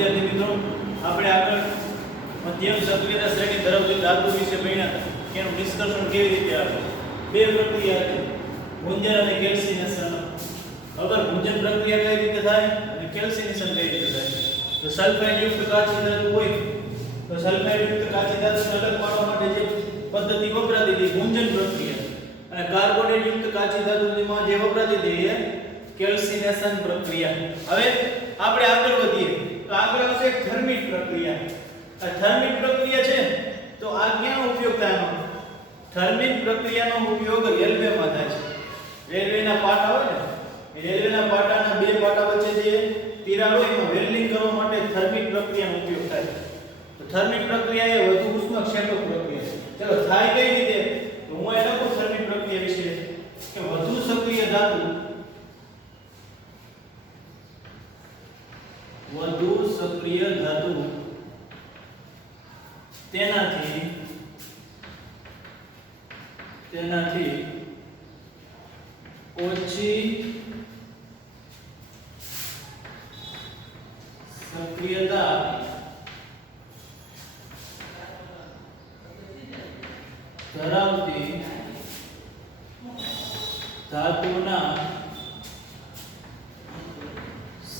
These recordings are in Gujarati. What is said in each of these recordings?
વિદ્યાર્થી મિત્રો, આપણે આગળ મધ્યમ સક્રિયતા શ્રેણી ધરાવતી ધાતુ વિશે ભણ્યા હતા કે એનું નિષ્કર્ષણ કેવી રીતે આવે. બે પ્રક્રિયા હતી, ભુંજન અને કેલ્સિનેશન. અગર ભુંજન પ્રક્રિયા કઈ રીતે થાય અને કેલ્સિનેશન કઈ રીતે થાય. તો સલ્ફાઇડ યુક્ત કાચી ધાતુ હોય તો સલ્ફાઇડ યુક્ત કાચી ધાતુને અલગ પાડવા માટે જે પદ્ધતિ વપરાતી હતી ભુંજન પ્રક્રિયા, અને કાર્બોનેટ યુક્ત કાચી ધાતુમાં જે વપરાતી હતી એ કેલ્સિનેશન પ્રક્રિયા. હવે આપણે આગળ વધીએ તો આગળ આવશે થર્મિક પ્રક્રિયા. આ થર્મિક પ્રક્રિયા છે તો આ ક્યાં ઉપયોગ થાય? આનો થર્મિક પ્રક્રિયાનો ઉપયોગ રેલવેમાં થાય છે. રેલવેના પાટા હોય ને, એ રેલવેના પાટાના બે પાટા વચ્ચે જે તિરાડ હોય એમાં વેલ્ડિંગ કરવા માટે થર્મિક પ્રક્રિયાનો ઉપયોગ થાય છે. તો થર્મિક પ્રક્રિયા એ વધુ ઉષ્માક્ષેપક પ્રક્રિયા છે. ચલો થાય કઈ રીતે? તો હું એ લખું થર્મિક પ્રક્રિયા વિશે કે વધુ સક્રિય ધાતુ તેનાથી ઓછી સક્રિયતા ધરાવતી ધાતુના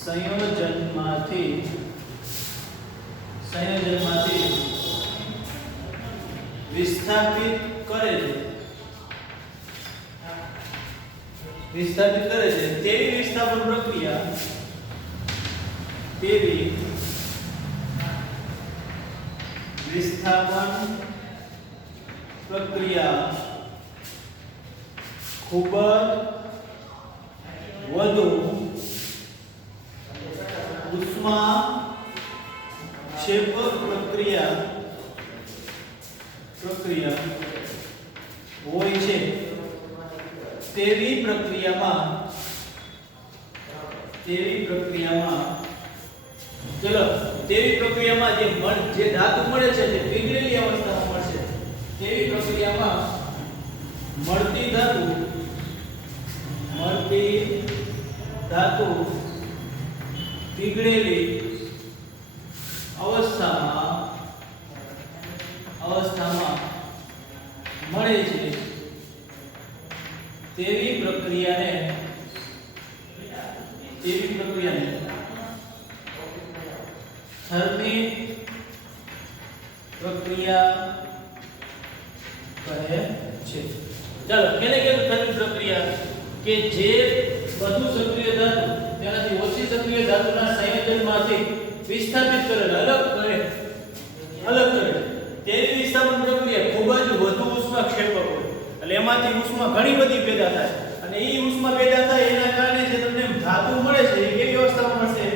સંયોજનમાંથી વિસ્થાપિત કરે છે તેવી વિસ્થાપન પ્રક્રિયા ખૂબ વધુ ઉષ્માક્ષેપક પ્રક્રિયા હોય છે. તેવી પ્રક્રિયામાં જે ધાતુ મળે છે તે પીગળેલી અવસ્થામાં મળશે. તેવી પ્રક્રિયામાં મળતી ધાતુ પીગળેલી અવસ્થામાં મળે છે. તેવી પ્રક્રિયાને થર્મિક પ્રક્રિયા કહે છે. ચાલો કેને કહેવાય થર્મિક પ્રક્રિયા? કે જે વધુ સક્રિય ધાતુ તેનાથી ઓછી સક્રિય ધાતુના સંયોજનમાંથી વિસ્થાપિત કરેલ અલગ કરે તેવી વિસ્થાપન પ્રક્રિયા ખૂબ જ વધુ ઉષ્માક્ષેપક હોય. એટલે એમાંથી ઉષ્મા ઘણી બધી પેદા થાય, અને એ ઉષ્મા પેદા થાય એના કારણે જે તમને ધાતુ મળે છે એ કેવી અવસ્થામાં મળશે?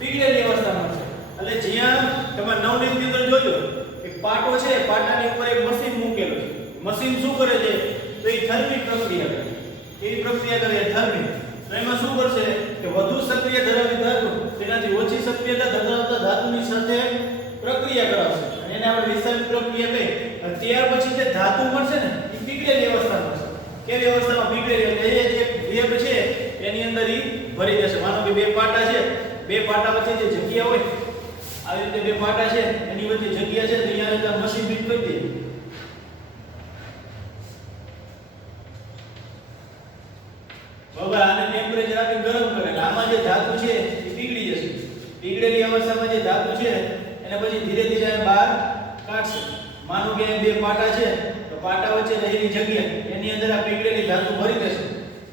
પીગળેલી અવસ્થામાં મળશે. એટલે જ્યાં તમે નવનીતની અંદર જોજો એક પાટો છે, પાટાની ઉપર એક મશીન મૂકેલું છે. મશીન શું કરે છે? તો એ થર્મિક પ્રક્રિયા કરે. કેવી પ્રક્રિયા કરે? થર્મિક. તો એમાં શું કરશે કે વધુ સક્રિય ધરાવતી ધાતુ તેનાથી ઓછી સક્રિયતા ધરાવતા ધાતુની સાથે પ્રક્રિયા કરાવશે, અને એને આપણે વિસ્થાપિત પ્રક્રિયા કહીએ. ત્યાર પછી જે ધાતુ મળશે ને એ પીગળેલી અવસ્થામાં છે. કેવી અવસ્થામાં? પીગળેલી. એટલે એ જે વેબ છે એની અંદર ઈ ભરી જશે. માનો કે બે પાટા છે, બે પાટા વચ્ચે જે જગ્યા હોય, આવી રીતે બે પાટા છે એની વચ્ચે જગ્યા છે, તો અહીંયા મશીન ફિટ કરી દે. હવે આને ટેમ્પરેચર આપી ગરમ કરે. આમાં જે ધાતુ છે એ પીગળી જશે. પીગળેલી અવસ્થામાં જે ધાતુ છે એને પછી ધીરે ધીરે બહાર કાઢશે. માનો કે બે પાટા છે તો પાટા વચ્ચે રહેલી જગ્યા એની અંદર આ પીગળેલી ધાતુ ભરી દેશે.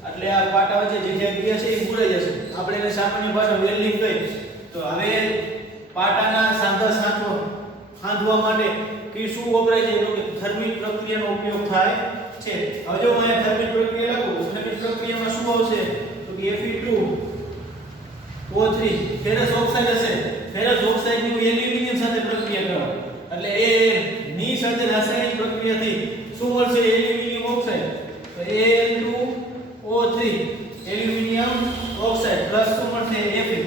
એટલે આ પાટા વચ્ચે જે જગ્યા છે એ પૂરાઈ જશે. આપણે એને સામાન્ય ભાષામાં વેલ્ડિંગ કહીએ. તો હવે પાટાના સાંધા ખાંધવા માટે કે શું વપરાય છે? તો કે થર્મિક પ્રક્રિયાનો ઉપયોગ થાય છે. હવે જો હું અહીંયા થર્મિક પ્રક્રિયા લખું, થર્મિક પ્રક્રિયામાં શું આવશે? તો કે Fe2O3 ફેરસ ઓક્સાઇડ હશે. ફેરસ ઓક્સાઇડની એલ્યુમિનિયમ સાથે પ્રક્રિયા કરો એટલે એ ની સાથે રાસાયણિક પ્રક્રિયાથી શું મળશે? Aluminium oxide. તો Al2O3 એલ્યુમિનિયમ ઓક્સાઇડ પ્લસ શું મળશે? Fe.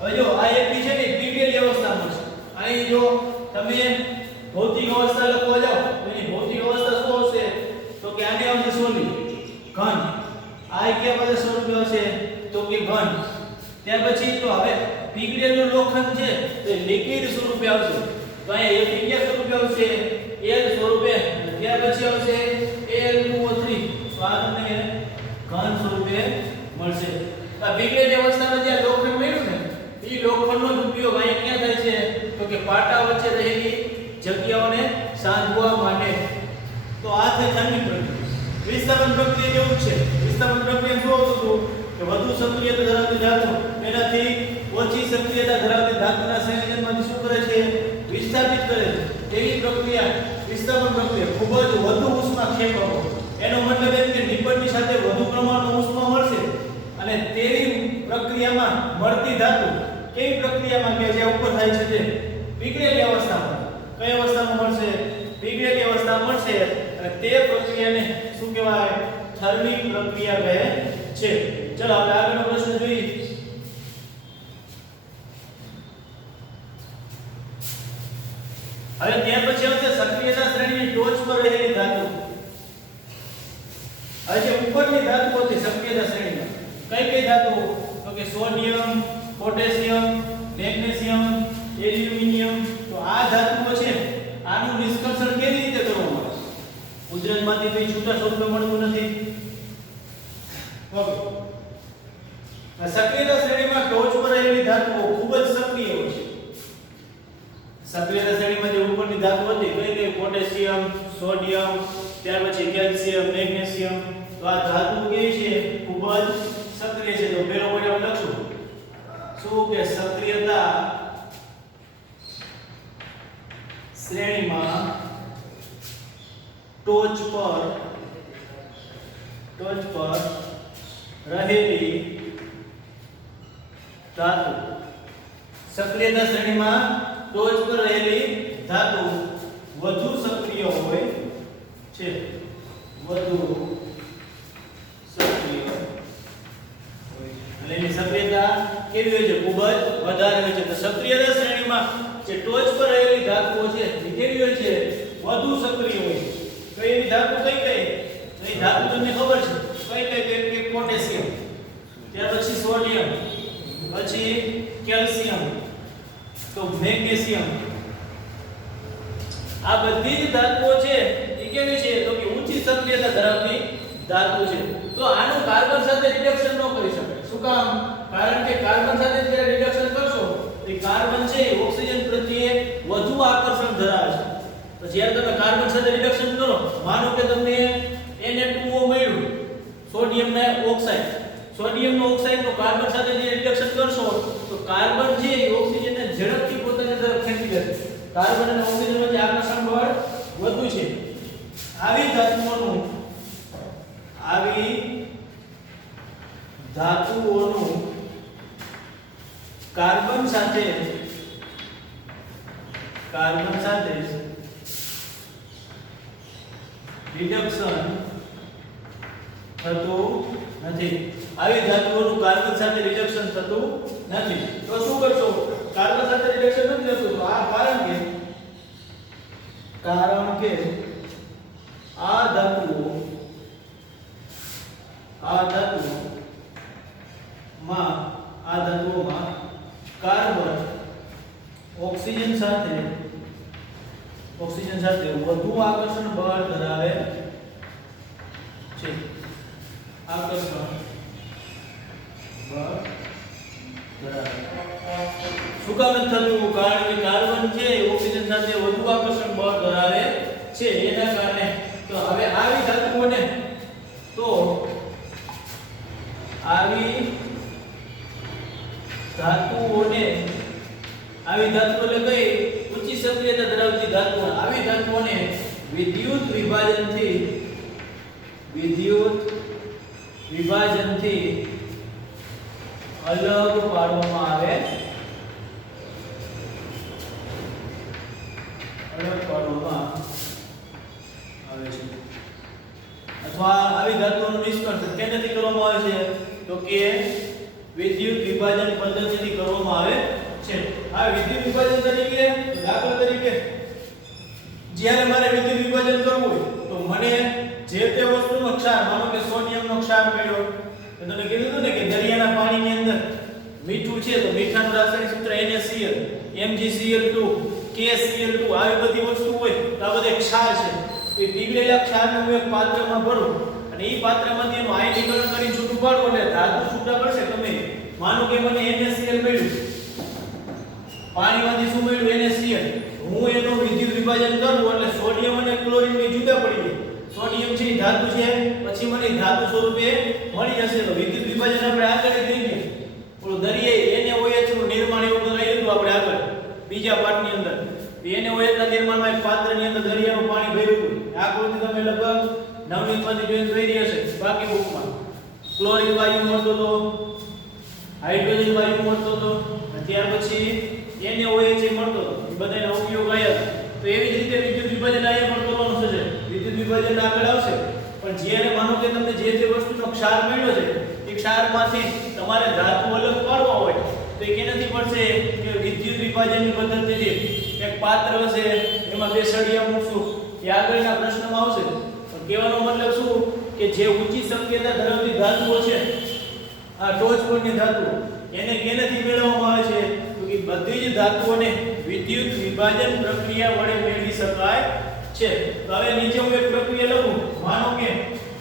હવે જો આ Fe છે ને પીગળેલી અવસ્થામાં છે. અહીં જો તમે ભૌતિક અવસ્થા લખવા જાઓ તો એની ભૌતિક અવસ્થા શું આવશે? તો કે આને આવશે સોલિડ, ઘન. આ કયા પદ સ્વરૂપે હશે? તો કે ઘન. ત્યાર પછી તો હવે પીગળેલું લોખંડ છે તે લિક્વિડ સ્વરૂપે આવશે. તો અહીંયા Fe ક્યાં સ્વરૂપે આવશે? L સ્વરૂપે. ત્યાર પછી આવશે Al2O3. તો આ તમને ઘન સ્વરૂપે મળશે. આ પીગળેલી અવસ્થામાં જે લોખંડ મળ્યું ને એ લોખંડનો જ ઉપયોગ અહીંયા ક્યાં થાય છે? તો કે પાટા વચ્ચે રહેલી જગ્યાઓને સાંધવા માટે. તો આ થઈ ઠંડી પ્રક્રિયા. વિસ્થાપન પ્રક્રિયા જેવું છે. વિસ્થાપન પ્રક્રિયા શું હોતું હતું કે વધુ સક્રિયતા ધરાવતી ધાતુ એનાથી ઓછી સક્રિયતા ધરાવતી ધાતુના સંયોજનમાંથી શું કરે છે? વિસ્થાપિત કરે છે. એવી પ્રક્રિયા વિસ્થાપન પ્રક્રિયા ખૂબ જ વધુ ઉષ્મા ખેંચવો. એનો મતલબ એમ કે નિકટની સાથે વધુ પ્રમાણમાં ઉષ્મા મળશે અને તેવી પ્રક્રિયામાં મળતી ધાતુ કેવી પ્રક્રિયામાં કે જે ઉપર થાય છે તે પીગળેલી અવસ્થામાં. કઈ અવસ્થામાં મળશે? પીગળેલી અવસ્થામાં મળશે અને તે પ્રક્રિયાને શું કહેવાય? થર્મિક પ્રક્રિયા કહે છે. ચલો આપણે આગળનો પ્રશ્ન જોઈએ. હવે ત્યાર પછી આવશે સક્રિયતા શ્રેણીની ટોચ પર રહેલી ધાતુ. હવે જે ઉપરની ધાતુઓ હતી સક્રિયતા શ્રેણીમાં કઈ કઈ ધાતુ? તો કે સોડિયમ, પોટેશિયમ, મેગ્નેશિયમ, એલ્યુમિનિયમ. તો આ ધાતુઓ છે આનું નિષ્કર્ષણ કેવી રીતે કરવામાં આવે? ઉદ્રતમાંથી કોઈ છૂટા સ્વરૂપે મળતું નથી. ઓકે. આ સક્રિયતા શ્રેણીમાં ટોચ પર રહેલી ધાતુઓ ખૂબ જ સક્રિય હોય છે. સક્રિયતા શ્રેણીમાં જે ઉપરની ધાતુ હતી કઈ કઈ? પોટેશિયમ, સોડિયમ, ત્યાર પછી કેલ્શિયમ, મેગ્નેશિયમ. તો આ ધાતુ કેવી છે? ખૂબ જ સક્રિય છે. તો પહેલો પોઈન્ટ આપણે લખશું શું કે સક્રિયતા શ્રેણીમાં ટોચ પર રહેલી ધાતુ. સક્રિયતા શ્રેણીમાં ટોચ પર રહેલી ધાતુ વધુ સક્રિય હોય છે. વધુ સક્રિય હોય એટલે એની સક્રિયતા કેવી હોય છે? ખૂબ જ વધારે હોય છે. તો સક્રિયતા શ્રેણીમાં જે ટોચ પર રહેલી ધાતુઓ છે એ કેવી હોય છે? વધુ સક્રિય હોય છે. તો એની ધાતુ કઈ કઈ? એ ધાતુ તમને ખબર છે કઈ કઈ? કે પોટેશિયમ, ત્યાર પછી સોડિયમ, પછી કેલ્શિયમ, તો મેગ્નેશિયમ. આ બધી જ ધાતુઓ છે એ કેવી છે? તો કે ઊંચી સક્રિયતા ધરાવતી ધાતુ છે. તો આનું કાર્બન સાથે રિડક્શન ન કરી શકાય. શું કામ? કારણ કે કાર્બન સાથે જ્યારે રિડક્શન કરશો તો કાર્બન છે ઓક્સિજન પ્રત્યે વધુ આકર્ષણ ધરાવે છે. તો જ્યારે તમે કાર્બન સાથે રિડક્શન કરો, માનો કે તમને Na2O મળ્યું, સોડિયમના ઓક્સાઇડ. સોડિયમનો ઓક્સાઇડ નો કાર્બન સાથે જે રિડક્શન કરશો તો કાર્બન છે એ ઓક્સિજનને ઝડપથી પોતાની તરફ ખેંચી લેશે. કાર્બન અને ઓક્સિજન વચ્ચે આકર્ષણ બળ વધુ છે. આવી ધાતુઓનું કાર્બન સાથે રિડક્શન થતું નથી. આવી ધાતુઓનું કાર્બન સાથે રિડક્શન થતું નથી. તો શું કરશો? કાર્બન સાથે રિડક્શન નથી થતું તો આ કારણ કે આ ધાતુઓમાં કાર્બન ઓક્સિજન સાથે વધુ આકર્ષણ બળ ધરાવે છે. આકર્ષણ બળ ધરાવે. શું કામ થતું? કારણ કે કાર્બન છે ઓક્સિજન સાથે વધુ આકર્ષણ બળ ધરાવે છે. એના કારણે તો હવે આવી ધાતુઓને એટલે કઈ? ઊંચી સક્રિયતા ધરાવતી ધાતુઓ. આવી ધાતુઓને વિદ્યુત વિભાજનથી અલગ પાડવામાં આવે છે. અથવા આવી ધાતુઓનું નિષ્કર્ષણ કેનાથી કરવામાં આવે છે? તો કે વિદ્યુત વિભાજન પદ્ધતિથી કરવામાં આવે છે. આ વિદ્યુત વિભાજન તરીકે દાખલા તરીકે જ્યારે મારે વિદ્યુત વિભાજન કરવું હોય તો મને જે તે વસ્તુનો ક્ષાર, માનો કે સોડિયમનો ક્ષાર મળ્યો તો તમને કીધું હતું ને કે દરિયાના પાણીની અંદર મીઠું છે તો મીઠાનું રાસાયણિક સૂત્ર NaCl, MgCl2, KCl2 આવી બધી વસ્તુ હોય તો આ બધે ક્ષાર છે. તો એ પીગળેલા ક્ષારને હું એક પાત્રમાં ભરું અને એ પાત્રમાંથી એનું આયનીકરણ કરીને છૂટું પાડું એટલે ધાતુ છૂટા પડશે. તમે માનો કે મને NaCl મળ્યું, પાણીમાંથી શું મળ્યું? NaCl. હું એનું વિદ્યુત વિભાજન કરું એટલે સોડિયમ અને ક્લોરીન બે જુદા પડી જાય. સોડિયમ છે એ ધાતુ છે, પછી મને ધાતુ સ્વરૂપે મળી જશે. તો વિદ્યુત વિભાજન આપણે આગળ થઈ ગયા. ઓલું દરિયાઈ NaOH નું નિર્માણ એવું કરાયું હતું આપણે આગળ બીજા પાઠની અંદર. NaOH ના નિર્માણમાં એક પાત્રની અંદર દરિયાનું પાણી ભર્યું હતું. આ આકૃતિ તમે લગભગ નવનીતમાંથી જોઈને જોઈ રહ્યા હશે બાકી બુકમાં. ક્લોરીન વાયુ મળતો હતો, હાઇડ્રોજન વાયુ મળતો હતો, ત્યાર પછી NaOH એ મળતો હતો. એ બધાનો ઉપયોગ આયા. તો એવી જ રીતે વિદ્યુત વિભાજન આયા પણ કરવાનું થશે. વિદ્યુત વિભાજન આગળ આવશે પણ જ્યારે માનો કે તમને જે વસ્તુનો ક્ષાર મળ્યો છે એ ક્ષારમાંથી તમારે ધાતુ અલગ પાડવા હોય તો એ કેનાથી પડશે કે વિદ્યુત વિભાજનની પદ્ધતિ છે. એક પાત્ર હશે એમાં બે સળિયા મૂકશું એ આગળના પ્રશ્નમાં આવશે. પણ કહેવાનો મતલબ શું કે જે ઊંચી સંકેતા ધરાવતી ધાતુઓ છે આ ટોચ પરની ધાતુઓ એને કેનાથી મેળવવામાં આવે છે તો કે બધી જ ધાતુઓને વિદ્યુત વિભાજન પ્રક્રિયા વડે મેળવી શકાય છે. તો હવે નીચે હું એક પ્રક્રિયા લખું. માનો કે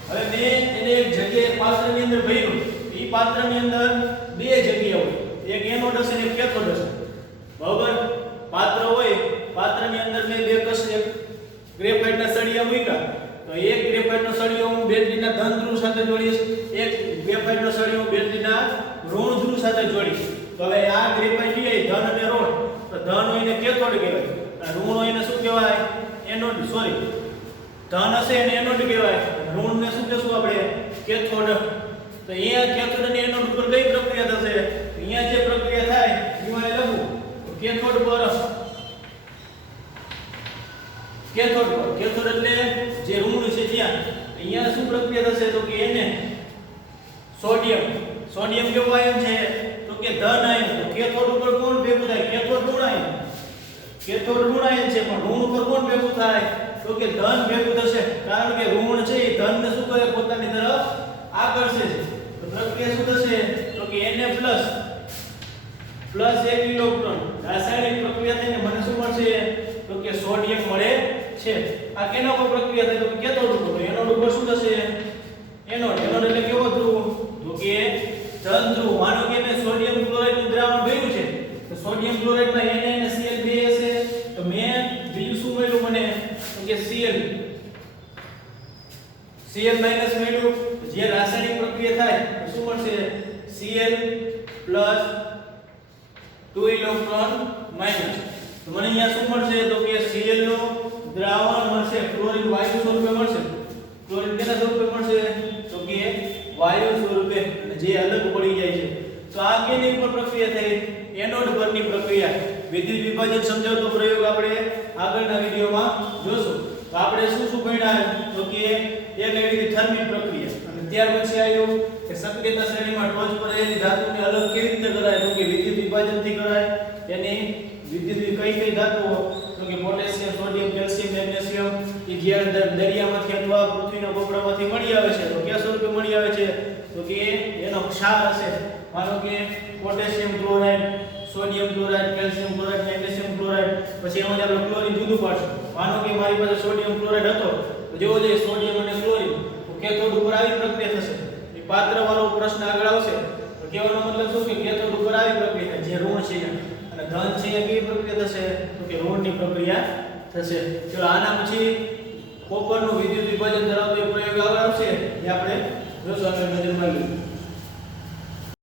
હવે મેં એને એક જગ્યાએ પાત્રની અંદર ભર્યું. એ પાત્રની અંદર બે જગ્યા હોય, એક એનોડ હશે ને એક કેથોડ હશે. બરાબર? પાત્ર હોય, પાત્રની અંદર મેં બે ગ્રેફાઇટના સળિયા મૂક્યા. તો એક ગ્રેફાઇટનો સળિયો હું બેટરીના ધન ધ્રુવ સાથે જોડીશ, એક ગ્રેફાઇટનો સળિયો હું બેટરીના ઋણ ધ્રુવ સાથે જોડીશ. તો હવે આ ગ્રેફાઇટ છે ધન અને ઋણ. તો ધન હોય ને કેથોડ કહેવાય અને ઋણ હોય ને શું કહેવાય? એનોડ. સોરી, ધન હશે એને એનોડ કહેવાય, ઋણ ને શું કહેશું આપણે? કેથોડ. તો અહીંયા કેથોડ અને એનોડ ઉપર કઈ પ્રક્રિયા થશે? અહીંયા જે પ્રક્રિયા થાય એમાં લખું કેથોડ પર કેથોડ એટલે જે ઋણ છે ત્યાં અહીંયા શું પ્રક્રિયા થશે તો કે એને સોડિયમ કેવો આયન છે તો કે ધન આયન. તો કેથોડ ઉપર કોણ ભેગું થાય? કેથોડ ઋણ આયન. કેથોડ ઋણ આયન છે પણ ઋણ ઉપર કોણ ભેગું થાય તો કે ધન ભેગું થશે. કારણ કે ઋણ છે એ ધનને શું કરે? પોતાની તરફ આકર્ષે છે. તો પ્રક્રિયા શું થશે તો કે Na પ્લસ 1 ઇલેક્ટ્રોન રાસાયણિક પ્રક્રિયા થઈને મને શું મળશે તો કે સોડિયમ મળે છે. આ કેના ઉપર પ્રક્રિયા થાય તો કે કેથોડ ઉપર. તો એનોડ ઉપર શું થશે? એનોડ એટલે કેવો ધ્રુવ તો કે ધન ધ્રુવ. માનો કે મેં સોડિયમ ક્લોરાઇડ નું દ્રાવણ ભર્યું છે તો સોડિયમ ક્લોરાઇડ માં Na અને Cl બે હશે. તો મેં બીજું શું મળ્યું મને તો કે Cl મળ્યું. જે રાસાયણિક પ્રક્રિયા થાય તો શું મળશે? Cl plus 2 electron minus. તો મને અહીંયા શું મળશે તો કે Cl નું દ્રાવણ મળશે, ક્લોરીન વાયુ સ્વરૂપે મળશે. ક્લોરીન કેના સ્વરૂપે મળશે તો કે વાયુ સ્વરૂપે, જે અલગ પડી જાય છે. તો આ કેની ઉપર પ્રક્રિયા થઈ? એનોડ પરની પ્રક્રિયા. વિદ્યુત વિભાજન સમજાવતો પ્રયોગ આપણે આગળના વિડિયોમાં જોશું. તો આપણે શું ભણ્યા તો કે એક એવી રીતે થર્મિક પ્રક્રિયા અને ત્યાર પછી આવ્યું કે સંકેતા શ્રેણીમાં ટોચ પર રહેલી ધાતુને અલગ કેવી રીતે કરાય તો કે વિદ્યુત વિભાજનથી કરાય. એની વિદ્યુત કઈ ધાતુઓ તો કે પોટેશિયમ, સોડિયમ, કેલ્શિયમ, મેગ્નેશિયમ એ જ્યારે દરિયામાંથી અથવા પૃથ્વીના પોપડામાંથી મળી આવે છે તો કયા સ્વરૂપે મળી આવે છે તો કે એનો ક્ષાર હશે. માનો કે potassium chloride, sodium chloride, calcium chloride, magnesium chloride. પછી એમાં આપણે ક્લોરીન જુદું પાડશું. માનો કે મારી પાસે સોડિયમ ક્લોરાઇડ હતો તો જેવો જે સોડિયમ અને ક્લોરીન તો કેથોડ ઉપર આવી પ્રક્રિયા થશે. એ પાત્ર વાળો પ્રશ્ન આગળ આવશે તો કહેવાનો મતલબ શું કે કેથોડ ઉપર આવી પ્રક્રિયા જે ઋણ છે અને ધન છે એ કેવી પ્રક્રિયા થશે તો કે ઋણની પ્રક્રિયા થશે. ચલો આના પછી કોપરનું વિદ્યુત વિભાજન ધરાવતો એક પ્રયોગ આગળ આવશે જે આપણે જોશું. આપણે નજર મારી